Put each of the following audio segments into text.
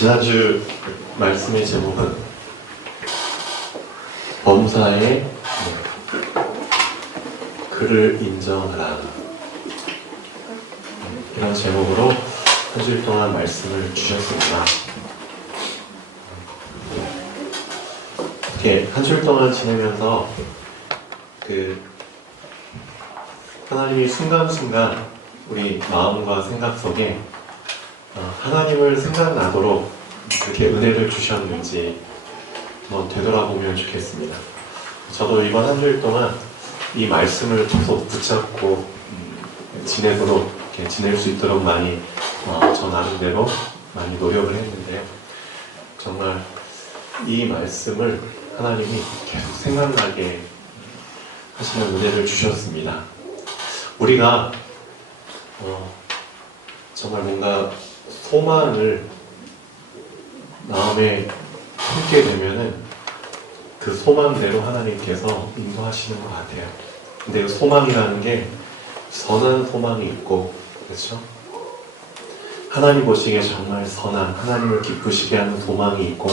지난주 말씀의 제목은 범사에 그를 인정하라, 이런 제목으로 한 주일 동안 말씀을 주셨습니다. 이렇게 한 주일 동안 지내면서 하나님이 순간순간 우리 마음과 생각 속에 하나님을 생각나도록 그렇게 은혜를 주셨는지 한번 되돌아보면 좋겠습니다. 저도 이번 한 주일 동안 이 말씀을 계속 붙잡고 지내도록, 이렇게 지낼 수 있도록 많이 저 나름대로 많이 노력을 했는데요. 정말 이 말씀을 하나님이 계속 생각나게 하시는 은혜를 주셨습니다. 우리가 정말 뭔가 소망을 마음에 품게 되면은 그 소망대로 하나님께서 인도하시는 것 같아요. 근데 그 소망이라는 게 선한 소망이 있고, 그렇죠? 하나님 보시기에 정말 선한, 하나님을 기쁘시게 하는 소망이 있고,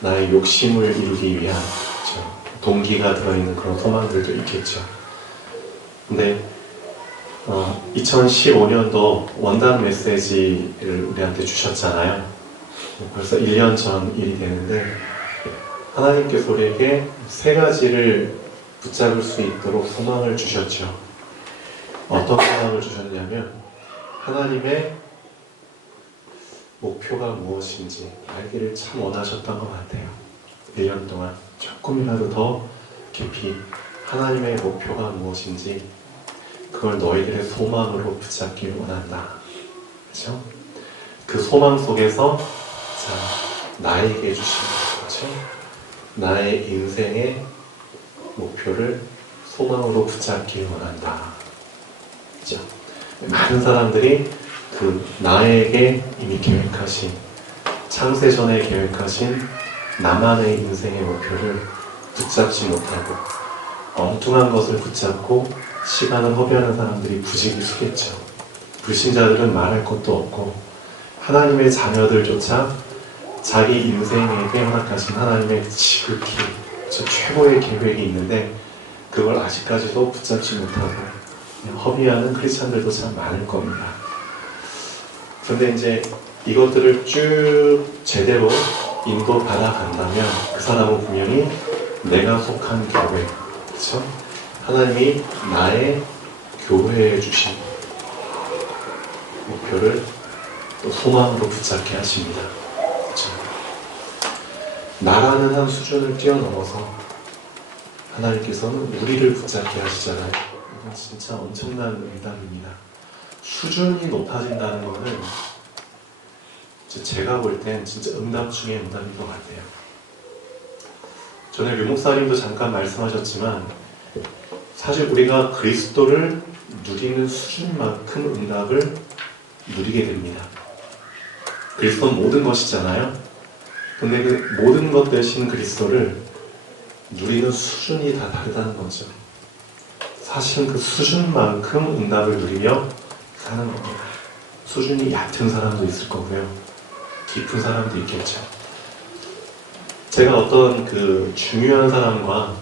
나의 욕심을 이루기 위한, 그렇죠? 동기가 들어있는 그런 소망들도 있겠죠. 근데 2015년도 원단 메시지를 우리한테 주셨잖아요. 벌써 1년 전 일이 되는데, 하나님께서 우리에게 세 가지를 붙잡을 수 있도록 소망을 주셨죠. 어떤 소망을 주셨냐면, 하나님의 목표가 무엇인지 알기를 참 원하셨던 것 같아요. 1년 동안 조금이라도 더 깊이 하나님의 목표가 무엇인지 그걸 너희들의 소망으로 붙잡길 원한다. 그렇죠? 그 소망 속에서 나에게 주신, 그렇죠? 나의 인생의 목표를 소망으로 붙잡길 원한다. 그렇죠? 많은 사람들이 그 나에게 이미 계획하신, 창세전에 계획하신 나만의 인생의 목표를 붙잡지 못하고 엉뚱한 것을 붙잡고 시간을 허비하는 사람들이 부지기수겠죠. 불신자들은 말할 것도 없고, 하나님의 자녀들조차 자기 인생에게 허락하신 하나님의 지극히 최고의 계획이 있는데 그걸 아직까지도 붙잡지 못하고 허비하는 크리스찬들도 참 많을 겁니다. 그런데 이제 이것들을 쭉 제대로 인도받아 간다면 그 사람은 분명히 내가 속한 교회, 그렇죠? 하나님이 나의 교회에 주신 목표를 또 소망으로 붙잡게 하십니다. 그렇죠? 나라는 한 수준을 뛰어넘어서 하나님께서는 우리를 붙잡게 하시잖아요. 이건 진짜 엄청난 응답입니다. 수준이 높아진다는 것은 제가 볼 땐 진짜 응답 중에 응답인 것 같아요. 전에 류 목사님도 잠깐 말씀하셨지만, 사실 우리가 그리스도를 누리는 수준만큼 응답을 누리게 됩니다. 그리스도는 모든 것이잖아요. 근데 그 모든 것 되신 그리스도를 누리는 수준이 다 다르다는 거죠. 사실은 그 수준만큼 응답을 누리며 사는 겁니다. 수준이 얕은 사람도 있을 거고요, 깊은 사람도 있겠죠. 제가 어떤 중요한 사람과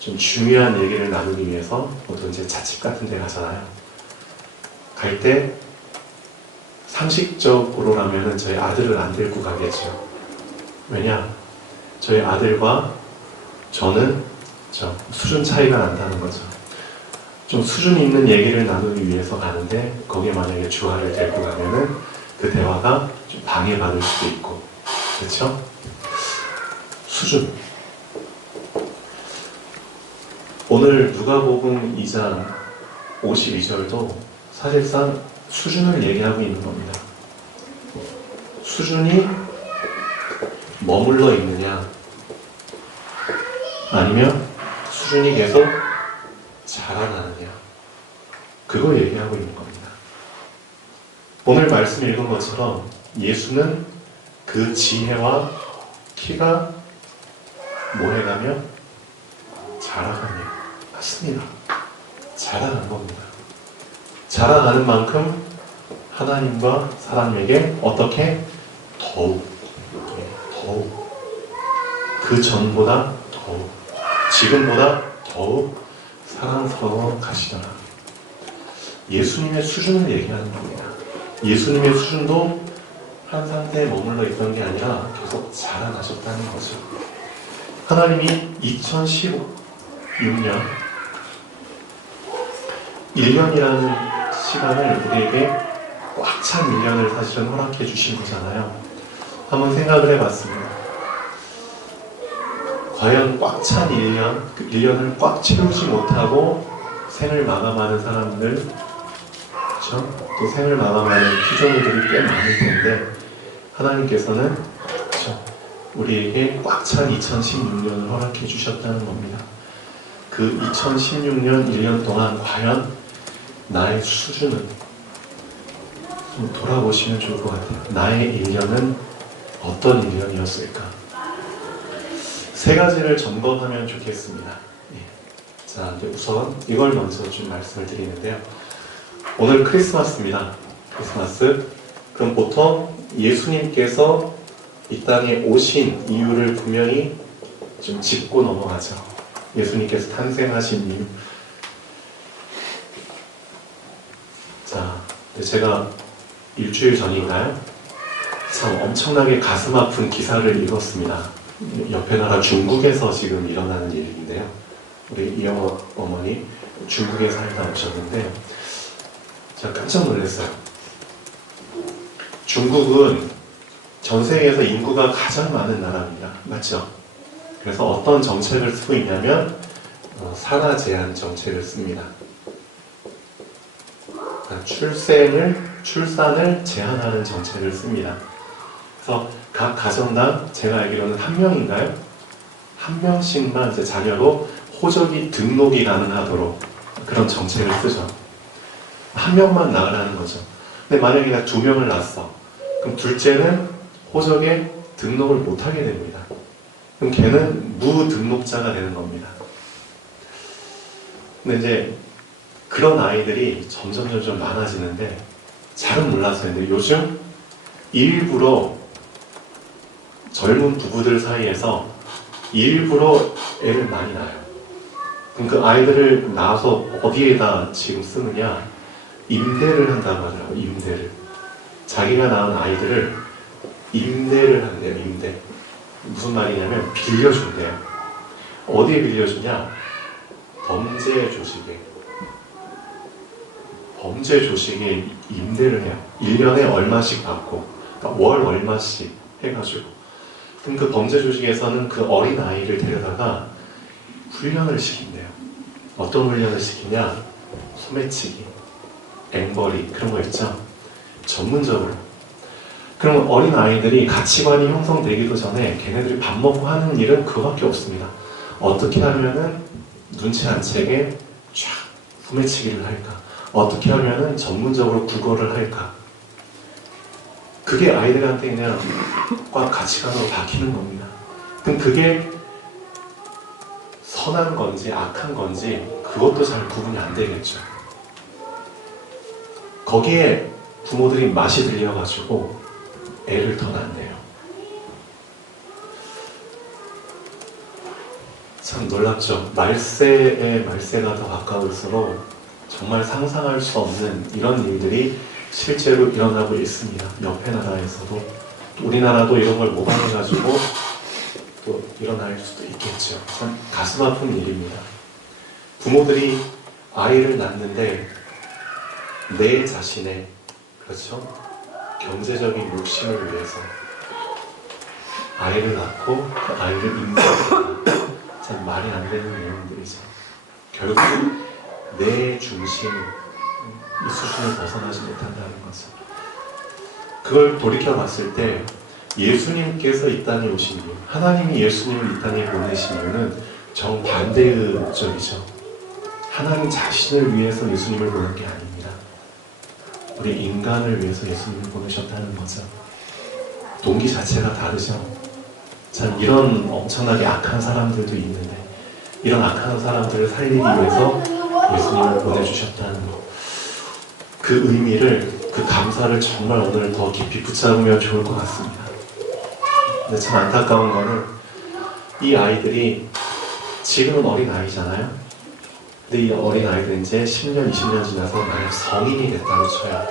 좀 중요한 얘기를 나누기 위해서 어떤 이제 찻집 같은 데 가잖아요. 갈 때 상식적으로라면은 저희 아들을 안 데리고 가겠죠. 왜냐? 저희 아들과 저는 수준 차이가 난다는 거죠. 좀 수준 있는 얘기를 나누기 위해서 가는데 거기에 만약에 주아를 데리고 가면은 그 대화가 좀 방해받을 수도 있고, 그렇죠? 수준. 오늘 누가복음 2장 52절도 사실상 수준을 얘기하고 있는 겁니다. 수준이 머물러 있느냐, 아니면 수준이 계속 자라나느냐, 그걸 얘기하고 있는 겁니다. 오늘 말씀 읽은 것처럼 예수는 그 지혜와 키가 뭐해가며 자라가며, 맞습니다. 자라가는 겁니다. 자라가는 만큼 하나님과 사람에게 어떻게 더욱 그 전보다 더욱 지금보다 더욱 사랑스러워 가시더라. 예수님의 수준을 얘기하는 겁니다. 예수님의 수준도 한 상태에 머물러 있던 게 아니라 계속 자라나셨다는 거죠. 하나님이 2016년 1년이라는 시간을 우리에게 꽉 찬 1년을 사실은 허락해 주신 거잖아요. 한번 생각을 해봤습니다. 과연 꽉 찬 1년, 그 1년을 꽉 채우지 못하고 생을 마감하는 사람들, 그렇죠? 또 생을 마감하는 피조물들이 꽤 많을 텐데 하나님께서는 그렇죠? 우리에게 꽉 찬 2016년을 허락해 주셨다는 겁니다. 그 2016년 1년 동안 과연 나의 수준은 좀 돌아보시면 좋을 것 같아요. 나의 1년은 어떤 1년이었을까? 세 가지를 점검하면 좋겠습니다. 자, 이제 우선 이걸 먼저 좀 말씀을 드리는데요. 오늘 크리스마스입니다. 크리스마스. 그럼 보통 예수님께서 이 땅에 오신 이유를 분명히 좀 짚고 넘어가죠. 예수님께서 탄생하신 이유. 자, 제가 일주일 전인가요? 참 엄청나게 가슴 아픈 기사를 읽었습니다. 옆에 나라 중국에서 지금 일어나는 일인데요. 우리 이영호 어머니 중국에 살다 오셨는데 제가 깜짝 놀랐어요. 중국은 전 세계에서 인구가 가장 많은 나라입니다. 맞죠? 그래서 어떤 정책을 쓰고 있냐면 산하 제한 정책을 씁니다. 출산을 제한하는 정책을 씁니다. 그래서 각 가정당 제가 알기로는 한 명인가요? 한 명씩만 이제 자녀로 호적이 등록이 가능하도록 그런 정책을 쓰죠. 한 명만 낳으라는 거죠. 근데 만약에 나 두 명을 낳았어. 그럼 둘째는 호적에 등록을 못하게 됩니다. 그럼 걔는 무등록자가 되는 겁니다. 근데 이제 그런 아이들이 점점 많아지는데 잘은 몰랐어요. 근데 요즘 일부러 젊은 부부들 사이에서 일부러 애를 많이 낳아요. 그럼 그 아이들을 낳아서 어디에다 지금 쓰느냐? 임대를 한다고 하더라고요. 임대를. 자기가 낳은 아이들을 임대를 한대요. 임대. 무슨 말이냐면 빌려준대요. 어디에 빌려주냐? 범죄 조직에. 범죄 조직에 임대를 해요. 1년에 얼마씩 받고, 그러니까 월 얼마씩 해가지고. 그럼 그 범죄 조직에서는 그 어린 아이를 데려다가 훈련을 시킨대요. 어떤 훈련을 시키냐? 소매치기, 앵벌이 그런 거 있죠. 전문적으로. 그럼 어린 아이들이 가치관이 형성되기도 전에 걔네들이 밥 먹고 하는 일은 그거밖에 없습니다. 어떻게 하면은 눈치 안 채게 쫙 소매치기를 할까? 어떻게 하면은 전문적으로 국어를 할까? 그게 아이들한테 그냥 꽉 가치관으로 박히는 겁니다. 그럼 그게 선한 건지 악한 건지 그것도 잘 구분이 안 되겠죠. 거기에 부모들이 맛이 들려가지고 애를 더 낳네요. 참 놀랍죠. 말세에 말세가 더 가까울수록 정말 상상할 수 없는 이런 일들이 실제로 일어나고 있습니다. 옆에 나라에서도 우리나라도 이런 걸 모방해가지고 또 일어날 수도 있겠죠. 참 가슴 아픈 일입니다. 부모들이 아이를 낳는데 내 자신의 그렇죠? 경제적인 욕심을 위해서 아이를 낳고 그 아이를 임신한다. 참 말이 안 되는 내용들이죠. 결국 내 중심 이 수준을 벗어나지 못한다는 거죠. 그걸 돌이켜 봤을 때 예수님께서 이 땅에 오신 이유, 하나님이 예수님을 이 땅에 보내신 이유는 정반대적이죠. 하나님 자신을 위해서 예수님을 보낸 게 아닙니다. 우리 인간을 위해서 예수님을 보내셨다는 거죠. 동기 자체가 다르죠. 참 이런 엄청나게 악한 사람들도 있는데 이런 악한 사람들을 살리기 위해서 예수님을 보내주셨다는 것. 그 의미를, 그 감사를 정말 오늘 더 깊이 붙잡으면 좋을 것 같습니다. 근데 참 안타까운 거는 이 아이들이 지금은 어린 아이잖아요. 근데 이 어린 아이들이 이제 10년, 20년 지나서 만약 성인이 됐다고 쳐요.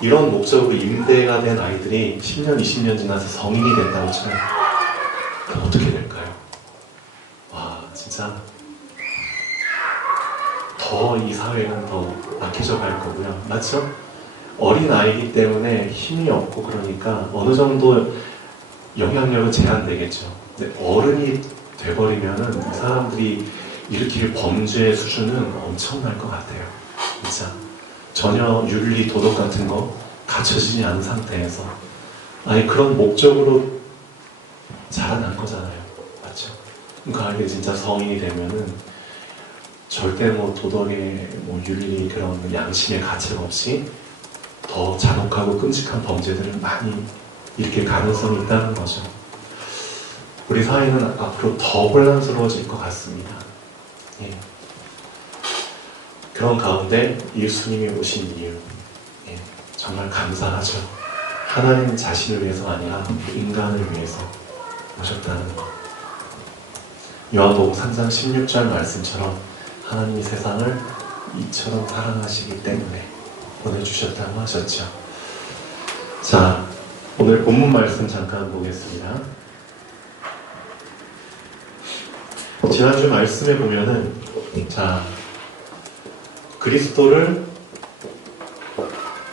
이런 목적으로 임대가 된 아이들이 10년, 20년 지나서 성인이 됐다고 쳐요. 그럼 어떻게 될까요? 와, 진짜 더 이 사회는 더 약해져 갈 거고요. 맞죠? 어린 아이기 때문에 힘이 없고 그러니까 어느 정도 영향력은 제한되겠죠. 근데 어른이 돼버리면은 이 사람들이 일으킬 범죄 수준은 엄청날 것 같아요. 진짜 전혀 윤리, 도덕 같은 거 갖춰지지 않은 상태에서 아니 그런 목적으로 자라난 거잖아요. 맞죠? 그 아이가 진짜 성인이 되면은 절대 뭐 도덕의 뭐 윤리 그런 양심의 가책 없이 더 잔혹하고 끔찍한 범죄들을 많이 일으킬 가능성이 있다는 거죠. 우리 사회는 앞으로 더 혼란스러워질 것 같습니다. 예. 그런 가운데 예수님이 오신 이유, 예. 정말 감사하죠. 하나님 자신을 위해서 아니라 인간을 위해서 오셨다는 것. 요한복음 3장 16절 말씀처럼 하나님이 세상을 이처럼 사랑하시기 때문에 보내주셨다고 하셨죠. 자, 오늘 본문 말씀 잠깐 보겠습니다. 지난주 말씀에 보면은 자, 그리스도를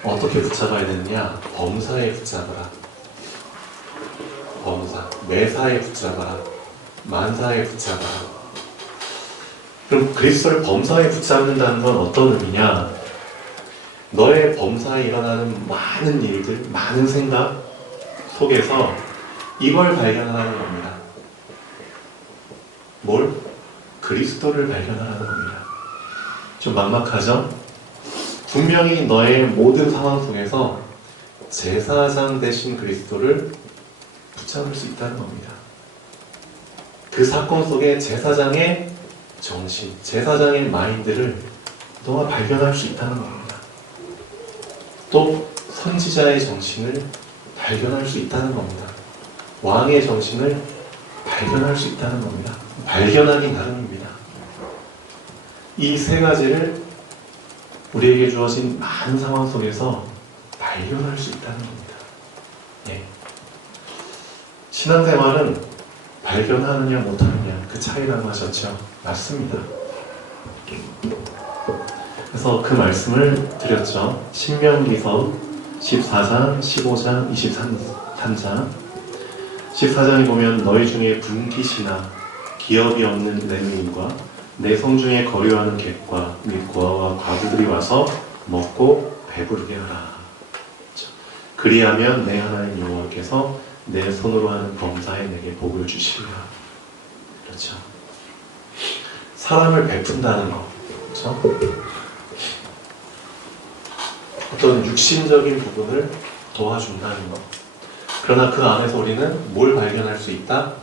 어떻게 붙잡아야 되느냐? 범사에 붙잡아라. 범사, 매사에 붙잡아라. 만사에 붙잡아라. 그럼 그리스도를 범사에 붙잡는다는 건 어떤 의미냐? 너의 범사에 일어나는 많은 일들, 많은 생각 속에서 이걸 발견하라는 겁니다. 뭘? 그리스도를 발견하라는 겁니다. 좀 막막하죠? 분명히 너의 모든 상황 속에서 제사장 되신 그리스도를 붙잡을 수 있다는 겁니다. 그 사건 속에 제사장의 정신, 제사장의 마인드를 너가 발견할 수 있다는 겁니다. 또 선지자의 정신을 발견할 수 있다는 겁니다. 왕의 정신을 발견할 수 있다는 겁니다. 발견하기 나름입니다. 이 세 가지를 우리에게 주어진 많은 상황 속에서 발견할 수 있다는 겁니다. 예. 신앙생활은 발견하느냐 못하느냐 그 차이라고 하셨죠. 맞습니다. 그래서 그 말씀을 드렸죠. 신명기서 14장, 15장, 23장 14장에 보면 너희 중에 분깃이나 기업이 없는 레위인과 내 성중에 거류하는 객과 및 고아와 과부들이 와서 먹고 배부르게 하라. 그리하면 내 하나님 여호와께서 내 손으로 하는 범사에 내게 복을 주시리라. 그렇죠. 사랑을 베푼다는 거. 그렇죠? 어떤 육신적인 부분을 도와준다는 것. 그러나 그 안에서 우리는 뭘 발견할 수 있다?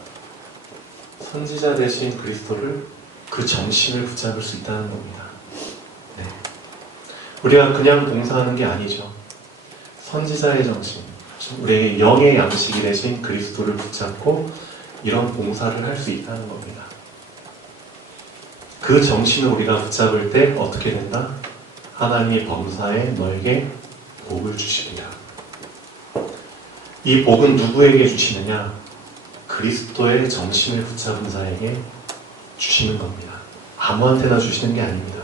선지자 대신 그리스도를 그 정신을 붙잡을 수 있다는 겁니다. 네. 우리가 그냥 봉사하는 게 아니죠. 선지자의 정신, 우리에게 영의 양식이 되신 그리스도를 붙잡고 이런 봉사를 할 수 있다는 겁니다. 그 정신을 우리가 붙잡을 때 어떻게 된다? 하나님이 범사에 너에게 복을 주십니다. 이 복은 누구에게 주시느냐? 그리스도의 정신을 붙잡은 자에게 주시는 겁니다. 아무한테나 주시는 게 아닙니다.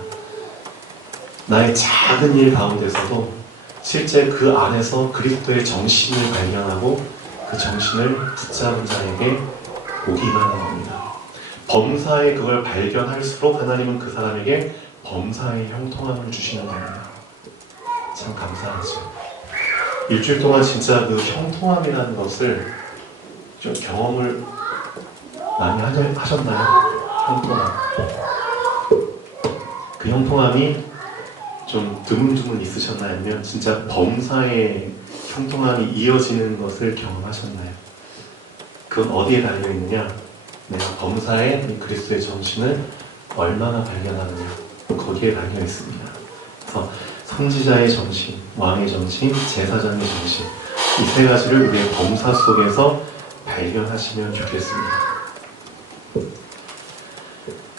나의 작은 일 가운데서도 실제 그 안에서 그리스도의 정신을 발견하고 그 정신을 붙잡은 자에게 복이 임하는 겁니다. 범사에 그걸 발견할수록 하나님은 그 사람에게 범사의 형통함을 주시는 겁니다. 참 감사하죠. 일주일 동안 진짜 그 형통함이라는 것을 좀 경험을 많이 하셨나요? 형통함. 그 형통함이 좀 드문드문 있으셨나요? 아니면 진짜 범사의 형통함이 이어지는 것을 경험하셨나요? 그건 어디에 달려있느냐? 내가 범사의 그리스도의 정신을 얼마나 발견하느냐? 거기에 달려있습니다. 그래서 선지자의 정신, 왕의 정신, 제사장의 정신 이 세 가지를 우리의 범사 속에서 발견하시면 좋겠습니다.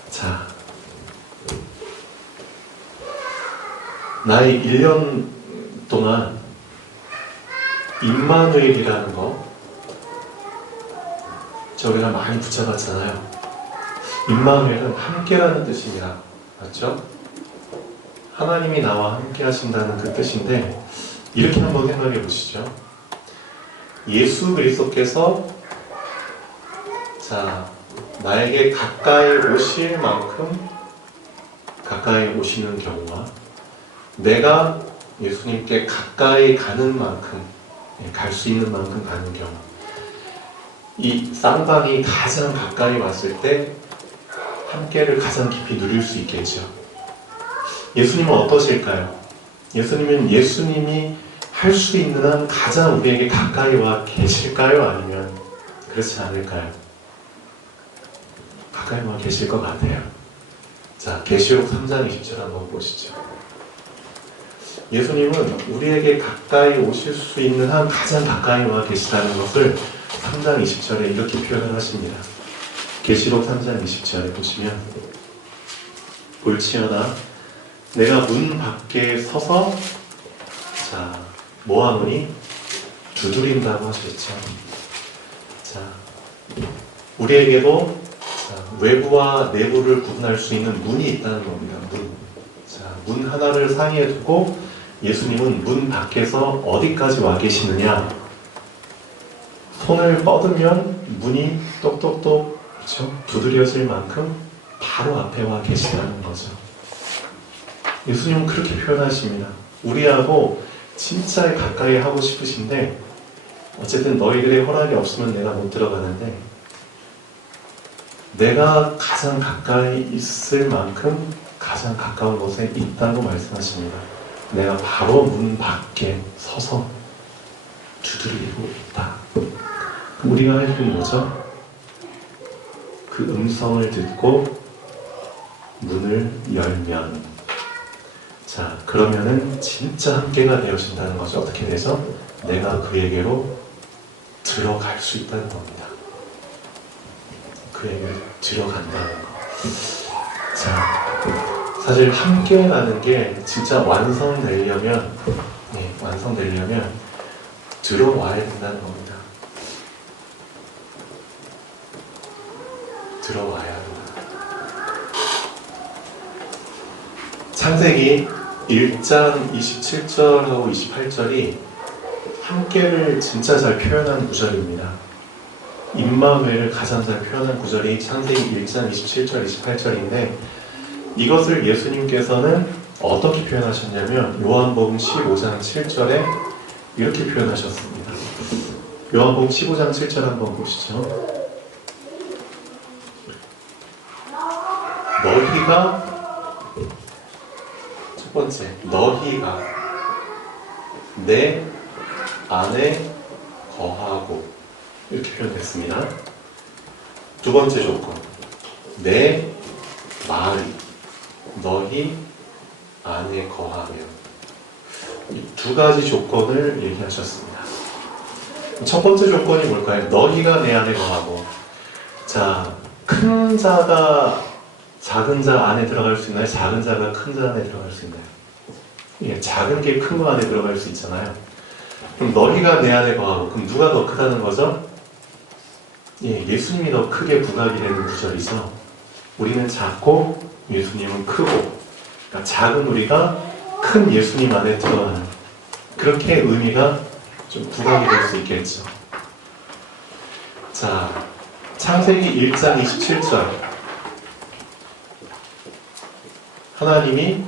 자, 나의 1년 동안 임마누엘이라는 거 저희가 많이 붙잡았잖아요. 임마누엘은 함께라는 뜻입니다. 맞죠? 하나님이 나와 함께 하신다는 그 뜻인데, 이렇게 한번 생각해 보시죠. 예수 그리스도께서 나에게 가까이 오실 만큼 가까이 오시는 경우와 내가 예수님께 가까이 가는 만큼, 갈 수 있는 만큼 가는 경우, 이 쌍방이 가장 가까이 왔을 때 함께를 가장 깊이 누릴 수 있겠죠. 예수님은 어떠실까요? 예수님이 할 수 있는 한 가장 우리에게 가까이 와 계실까요? 아니면 그렇지 않을까요? 가까이 와 계실 것 같아요. 자, 계시록 3장 20절 한번 보시죠. 예수님은 우리에게 가까이 오실 수 있는 한 가장 가까이 와 계시다는 것을 3장 20절에 이렇게 표현을 하십니다. 계시록 3장 20절에 보시면, 볼지어다 내가 문 밖에 서서 뭐하노니? 두드린다고 하셨죠. 자, 우리에게도 외부와 내부를 구분할 수 있는 문이 있다는 겁니다. 문 하나를 상위에 두고 예수님은 문 밖에서 어디까지 와 계시느냐? 손을 뻗으면 문이 똑똑똑, 그렇죠? 두드려질 만큼 바로 앞에 와 계시다는 거죠. 예수님은 그렇게 표현하십니다. 우리하고 진짜 가까이 하고 싶으신데, 어쨌든 너희들의 허락이 없으면 내가 못 들어가는데, 내가 가장 가까이 있을 만큼 가장 가까운 곳에 있다고 말씀하십니다. 내가 바로 문 밖에 서서 두드리고 있다. 그럼 우리가 할 일은 뭐죠? 그 음성을 듣고 문을 열면, 그러면은 진짜 함께가 되어진다는 거죠. 어떻게 되죠? 내가 그에게로 들어갈 수 있다는 겁니다. 그에게 들어간다는 거. 사실 함께라는 게 진짜 완성되려면 들어와야 된다는 겁니다. 들어와야 된다. 창세기 1장 27절하고 28절이 함께를 진짜 잘 표현한 구절입니다. 임마누엘을 가장 잘 표현한 구절이 창세기 1장 27절, 28절인데, 이것을 예수님께서는 어떻게 표현하셨냐면 요한복음 15장 7절에 이렇게 표현하셨습니다. 요한복음 15장 7절 한번 보시죠. 첫 번째, 너희가 내 안에 거하고, 이렇게 표현했습니다. 두 번째 조건, 내 말이 너희 안에 거하며. 이 두 가지 조건을 얘기하셨습니다. 첫 번째 조건이 뭘까요? 너희가 내 안에 거하고. 큰 자가 작은 자 안에 들어갈 수 있나요? 작은 자가 큰 자 안에 들어갈 수 있나요? 작은 게 큰 거 안에 들어갈 수 있잖아요. 그럼 너희가 내 안에 거하고, 그럼 누가 더 크다는 거죠? 예수님이 더 크게 부각이 되는 구절이죠. 우리는 작고 예수님은 크고, 그러니까 작은 우리가 큰 예수님 안에 들어가는, 그렇게 의미가 좀 부각이 될 수 있겠죠. 창세기 1장 27절, 하나님이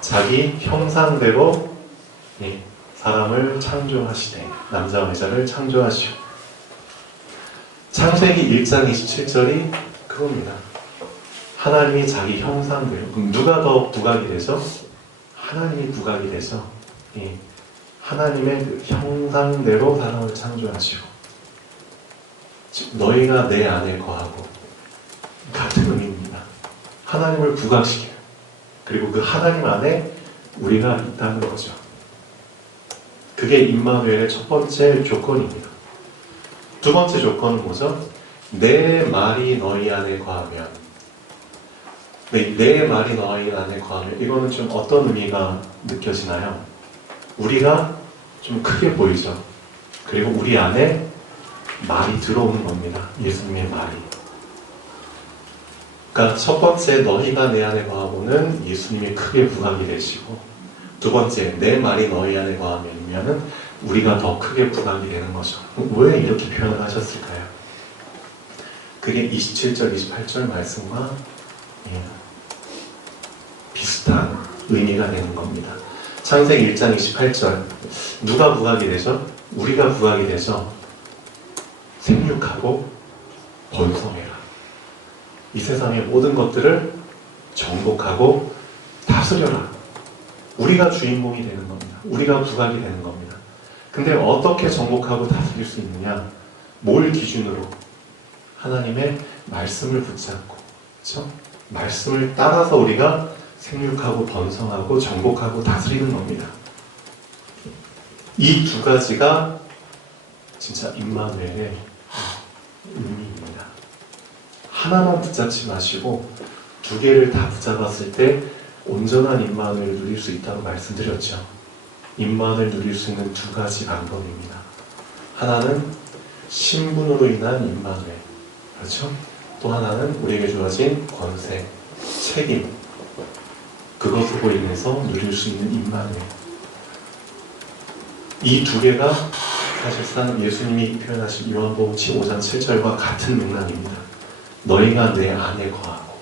자기 형상대로 사람을 창조하시되, 남자와 여자를 창조하시오. 창세기 1장 27절이 그겁니다. 하나님이 자기 형상대로. 그럼 누가 더 부각이 되죠? 하나님이 부각이 되죠. 하나님의 그 형상대로 사람을 창조하시오. 즉 너희가 내 안에 거하고, 같은 의미입니다. 하나님을 부각시켜요. 그리고 그 하나님 안에 우리가 있다는 거죠. 그게 임마누엘의 첫 번째 조건입니다. 두 번째 조건은 뭐죠? 내 말이 너희 안에 거하면. 내 말이 너희 안에 거하면, 이거는 좀 어떤 의미가 느껴지나요? 우리가 좀 크게 보이죠. 그리고 우리 안에 말이 들어오는 겁니다. 예수님의 말이. 그러니까 첫 번째, 너희가 내 안에 거하고는 예수님이 크게 부각이 되시고, 두 번째, 내 말이 너희 안에 거하면은 우리가 더 크게 부각이 되는 거죠. 왜 이렇게 표현을 하셨을까요? 그게 27절, 28절 말씀과 비슷한 의미가 되는 겁니다. 창세기 1장 28절, 누가 부각이 되죠? 우리가 부각이 되죠. 생육하고 번성해라. 이 세상의 모든 것들을 정복하고 다스려라. 우리가 주인공이 되는 겁니다. 우리가 부각이 되는 겁니다. 근데 어떻게 정복하고 다스릴 수 있느냐? 뭘 기준으로? 하나님의 말씀을 붙잡고, 그렇죠? 말씀을 따라서 우리가 생육하고 번성하고 정복하고 다스리는 겁니다. 이 두 가지가 진짜 임마누엘의 의미입니다. 하나만 붙잡지 마시고 두 개를 다 붙잡았을 때 온전한 임마누엘을 누릴 수 있다고 말씀드렸죠. 임마누엘을 누릴 수 있는 두 가지 방법입니다. 하나는 신분으로 인한 임마누엘, 그렇죠? 또 하나는 우리에게 주어진 권세, 책임, 그것으로 인해서 누릴 수 있는 임마누엘. 이 두 개가 사실상 예수님이 표현하신 요한복음 15장 7절과 같은 맥락입니다. 너희가 내 안에 거하고,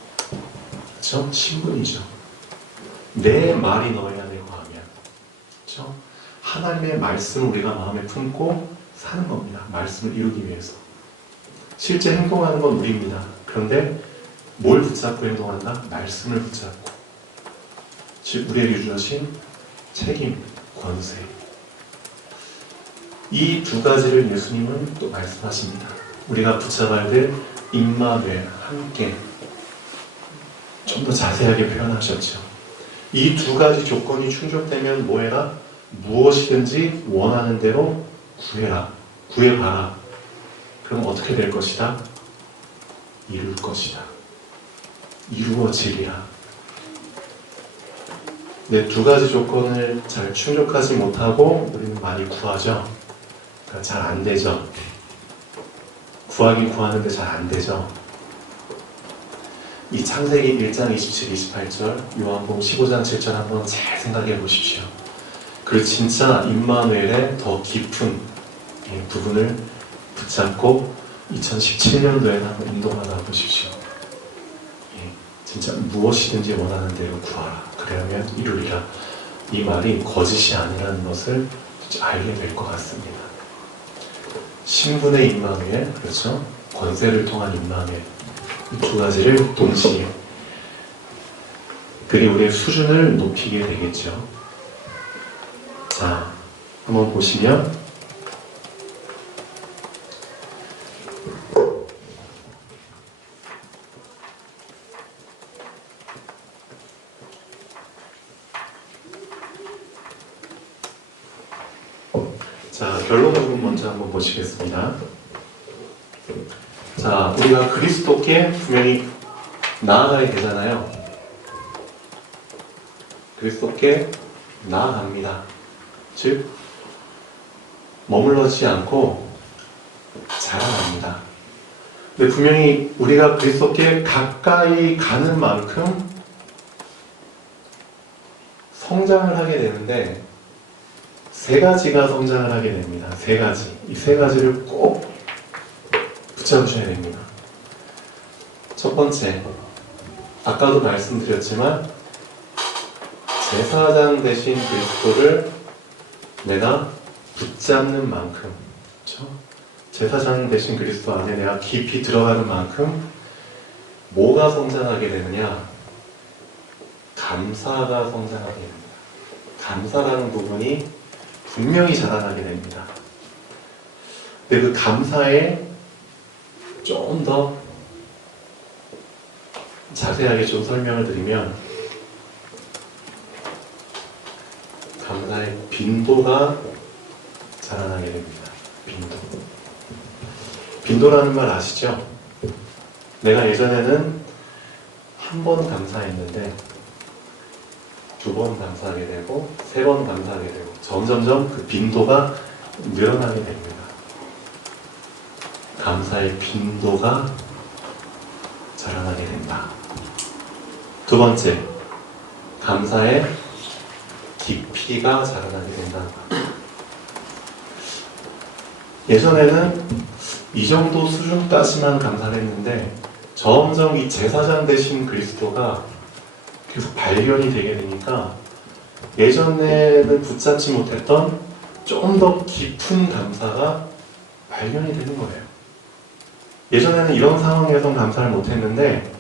그렇죠? 신분이죠. 내 말이 너희 안에 거하면, 그렇죠? 하나님의 말씀을 우리가 마음에 품고 사는 겁니다. 말씀을 이루기 위해서. 실제 행동하는 건 우리입니다. 그런데 뭘 붙잡고 행동한다? 말씀을 붙잡고, 즉 우리에게 주어진 책임, 권세. 이 두 가지를 예수님은 또 말씀하십니다. 우리가 붙잡아야 될 임마누엘, 함께, 좀 더 자세하게 표현하셨죠. 이 두 가지 조건이 충족되면 뭐해라? 무엇이든지 원하는 대로 구해라. 구해봐라. 그럼 어떻게 될 것이다? 이룰 것이다. 이루어지리라. 네, 두 가지 조건을 잘 충족하지 못하고 우리는 많이 구하죠. 그러니까 잘 안 되죠. 구하긴 구하는데 잘 안 되죠. 이 창세기 1장 27, 28절, 요한복음 15장 7절 한번 잘 생각해 보십시오. 그 진짜 임마누엘의 더 깊은 부분을 붙잡고 2017년도에 한번 운동하다 보십시오. 진짜 무엇이든지 원하는 대로 구하라. 그러면 이루리라. 이 말이 거짓이 아니라는 것을 알게 될 것 같습니다. 신분의 임마누엘, 그렇죠? 권세를 통한 임마누엘. 이 두 가지를 동시에. 그게 우리의 수준을 높이게 되겠죠. 자, 한번 보시면 자, 결론 부분 먼저 한번 보시겠습니다. 자, 우리가 그리스도께 분명히 나아가야 되잖아요. 그리스도께 나아갑니다. 즉, 머물러지 않고 자라납니다. 근데 분명히 우리가 그리스도께 가까이 가는 만큼 성장을 하게 되는데 세 가지가 성장을 하게 됩니다. 세 가지. 이 세 가지를 꼭 붙잡으셔야 됩니다. 첫 번째, 아까도 말씀드렸지만 제사장 되신 그리스도를 내가 붙잡는 만큼, 그렇죠? 제사장 되신 그리스도 안에 내가 깊이 들어가는 만큼 뭐가 성장하게 되느냐? 감사가 성장하게 됩니다. 감사라는 부분이 분명히 자라나게 됩니다. 근데 그 감사에 좀 더 자세하게 좀 설명을 드리면 감사의 빈도가 자라나게 됩니다. 빈도. 빈도라는 말 아시죠? 내가 예전에는 한 번 감사했는데 2번 감사하게 되고 3번 감사하게 되고 점점점 그 빈도가 늘어나게 됩니다. 감사의 빈도가 자라나게 된다. 2번째, 감사의 깊이가 자라나게 된다. 예전에는 이 정도 수준까지만 감사를 했는데 점점 이 제사장 되신 그리스도가 계속 발견이 되게 되니까 예전에는 붙잡지 못했던 좀 더 깊은 감사가 발견이 되는 거예요. 예전에는 이런 상황에선 감사를 못했는데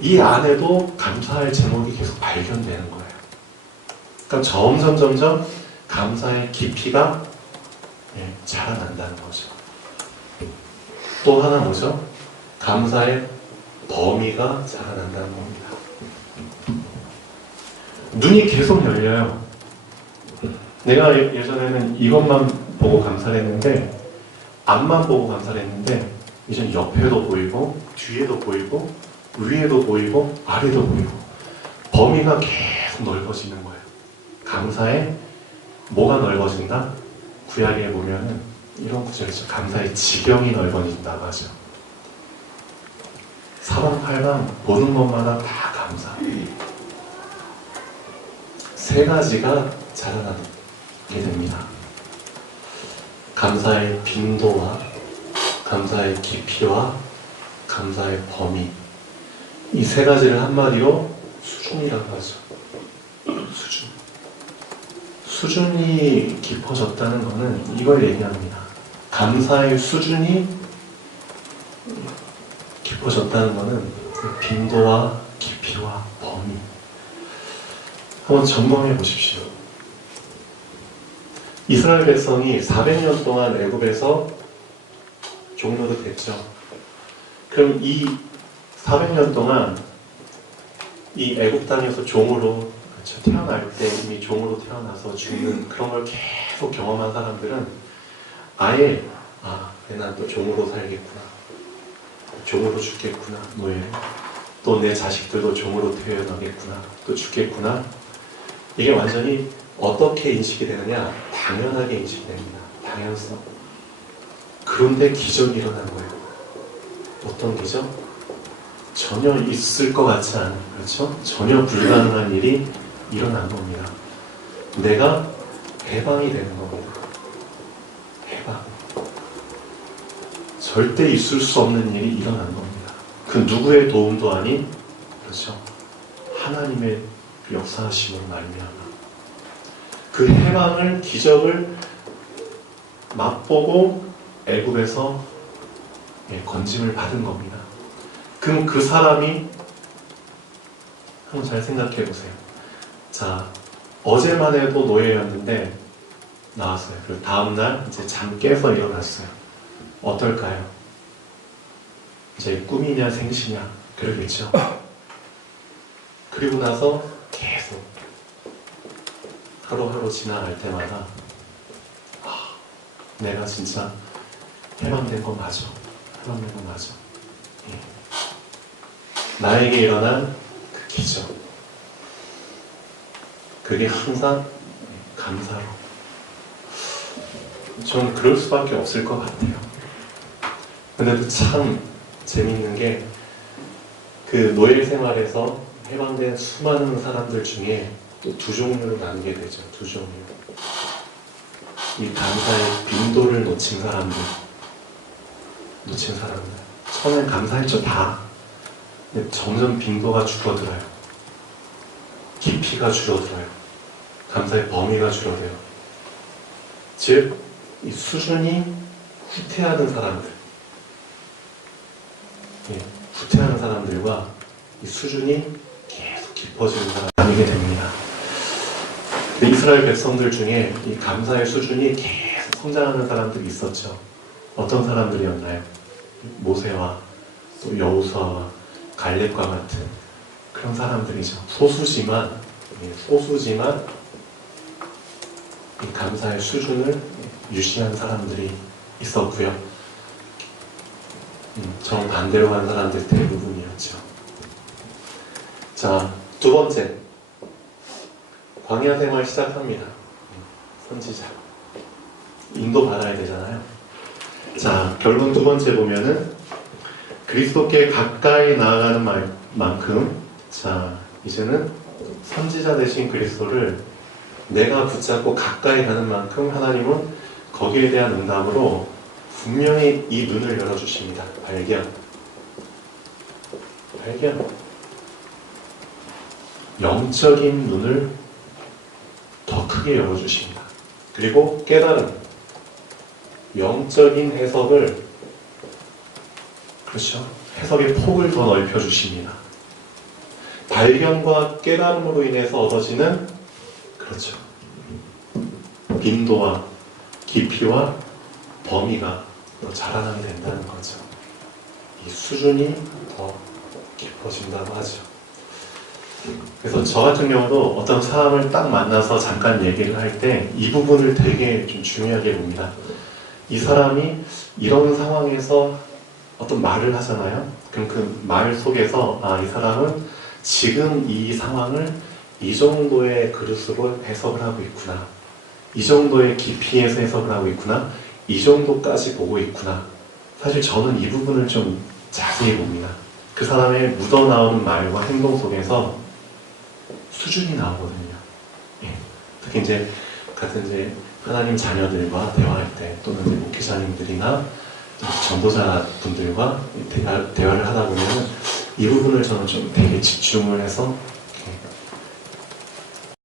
이 안에도 감사할 제목이 계속 발견되는 거예요. 그러니까 점점 감사의 깊이가 자라난다는 거죠. 또 하나 뭐죠? 감사의 범위가 자라난다는 겁니다. 눈이 계속 열려요. 내가 예전에는 이것만 보고 감사를 했는데 앞만 보고 감사를 했는데 이제는 옆에도 보이고 뒤에도 보이고 위에도 보이고 아래도 보이고 범위가 계속 넓어지는 거예요. 감사의 뭐가 넓어진다? 구약에 보면은 이런 구절이죠. 감사의 지경이 넓어진다고 하죠. 사방팔방 보는 것마다 다 감사. 3가지가 자라나게 됩니다. 감사의 빈도와 감사의 깊이와 감사의 범위. 이 3가지를 한마디로 수준이라고 하죠. 수준. 수준이 깊어졌다는 것은 이걸 얘기합니다. 감사의 수준이 깊어졌다는 것은 빈도와 깊이와 범위. 한번 점검해 보십시오. 이스라엘 백성이 400년 동안 애굽에서 종노릇 했죠. 그럼 이 400년 동안 이 애굽 땅에서 종으로 태어날 때 이미 종으로 태어나서 죽는 그런 걸 계속 경험한 사람들은 아예 난 또 종으로 살겠구나, 종으로 죽겠구나, 또 내 자식들도 종으로 태어나겠구나, 또 죽겠구나. 이게 완전히 어떻게 인식이 되느냐? 당연하게 인식이 됩니다. 당연성. 그런데 기적이 일어난 거예요. 어떤 기적? 전혀 있을 것 같지 않은, 그렇죠? 전혀 불가능한 일이 일어난 겁니다. 내가 해방이 되는 겁니다. 해방. 절대 있을 수 없는 일이 일어난 겁니다. 그 누구의 도움도 아닌, 그렇죠? 하나님의 역사하심으로 말미암아 그 해방을, 기적을 맛보고 애굽에서 건짐을 받은 겁니다. 그럼 그 사람이 한번 잘 생각해 보세요. 자, 어제만 해도 노예였는데 나왔어요. 그리고 다음날 이제 잠 깨서 일어났어요. 어떨까요? 이제 꿈이냐 생시냐 그러겠죠. 그리고 나서 계속 하루하루 지나갈 때마다 내가 진짜 해방된 거 맞아. 해방된 거 맞아. 나에게 일어난 그 기적. 그게 항상 감사로. 전 그럴 수밖에 없을 것 같아요. 근데도 참 재밌는 게 그 노예 생활에서 해방된 수많은 사람들 중에 또 2종류로 나누게 되죠. 2종류. 이 감사의 빈도를 놓친 사람들. 처음엔 감사했죠, 다. 근데 점점 빈도가 줄어들어요. 깊이가 줄어들어요. 감사의 범위가 줄어들어요. 즉, 이 수준이 후퇴하는 사람들. 후퇴하는 사람들과 이 수준이 계속 깊어지는 사람이 나뉘게 됩니다. 이스라엘 백성들 중에 이 감사의 수준이 계속 성장하는 사람들이 있었죠. 어떤 사람들이었나요? 모세와 또 여호수아와 갈렙과 같은 그런 사람들이죠. 소수지만 이 감사의 수준을 유지한 사람들이 있었고요. 정반대로 간 사람들 대부분이었죠. 자, 두 번째, 광야 생활 시작합니다. 선지자 인도 받아야 되잖아요. 자, 결론 두 번째 보면은 그리스도께 가까이 나아가는 만큼, 자, 이제는 선지자 대신 그리스도를 내가 붙잡고 가까이 가는 만큼 하나님은 거기에 대한 응답으로 분명히 이 눈을 열어주십니다. 발견. 영적인 눈을 더 크게 열어주십니다. 그리고 깨달음. 영적인 해석을, 그렇죠. 해석의 폭을 더 넓혀주십니다. 발견과 깨달음으로 인해서 얻어지는, 그렇죠. 빈도와 깊이와 범위가 더 자라나게 된다는 거죠. 이 수준이 더 깊어진다고 하죠. 그래서 저 같은 경우도 어떤 사람을 딱 만나서 잠깐 얘기를 할 때 이 부분을 되게 좀 중요하게 봅니다. 이 사람이 이런 상황에서 어떤 말을 하잖아요. 그럼 그 말 속에서 이 사람은 지금 이 상황을 이 정도의 그릇으로 해석을 하고 있구나. 이 정도의 깊이에서 해석을 하고 있구나. 이 정도까지 보고 있구나. 사실 저는 이 부분을 좀 자세히 봅니다. 그 사람의 묻어나오는 말과 행동 속에서 수준이 나오거든요. 예. 특히 이제 같은 이제 하나님 자녀들과 대화할 때 또는 이제 목회자님들이나 전도자 분들과 대화를 하다 보면 이 부분을 저는 좀 되게 집중을 해서